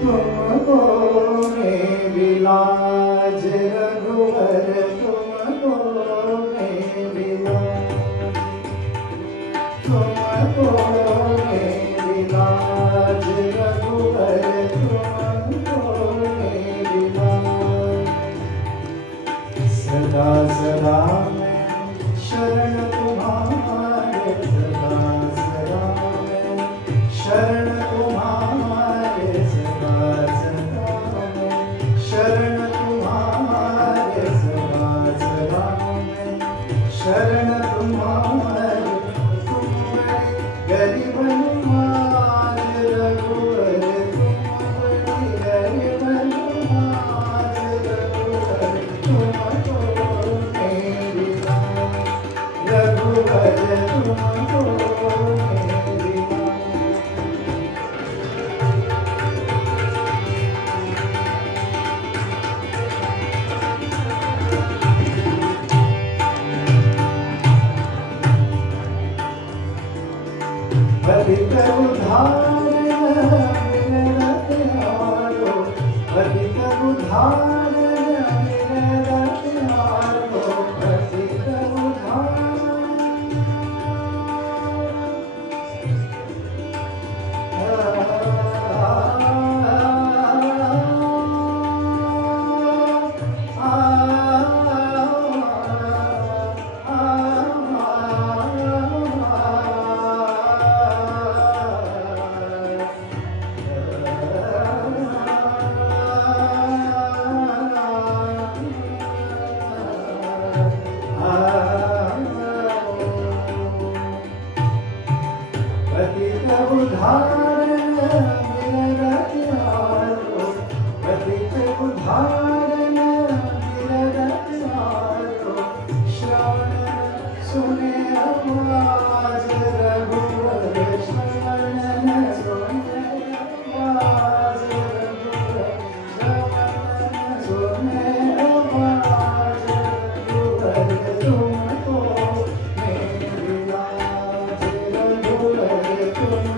तुमको मेरी लाज रघुवर, तुमको मेरी लाज, तुमको मेरी लाज रघुवर, तुमको मेरी लाज। सदा सदा मैं शरण तुम्हारे, सदा सदा मैं शरण तुम्हारे, सदा सदा मैं शरण तुम्हारे, सदा सदा मैं शरण तुम्हारे। तुम बड़े गरीब नवाज रघुवर, तुम बड़े गरीब नवाज रघुवर, तुमको मेरी लाज रघुवर, तुमको मेरी लाज। पतित उद्धारण विनत आरो, पतित उद्धारण विनत आरो, पतित पतित उद्धारण विनत आरो, पतित उद्धारण विनत आरो। श्रवण सुने आवाज रघुवर, श्रवण सुने आवाज रघुवर, श्रवण सुने आवाज रघुवर। तुमको मेरी लाज रघुवर, तुम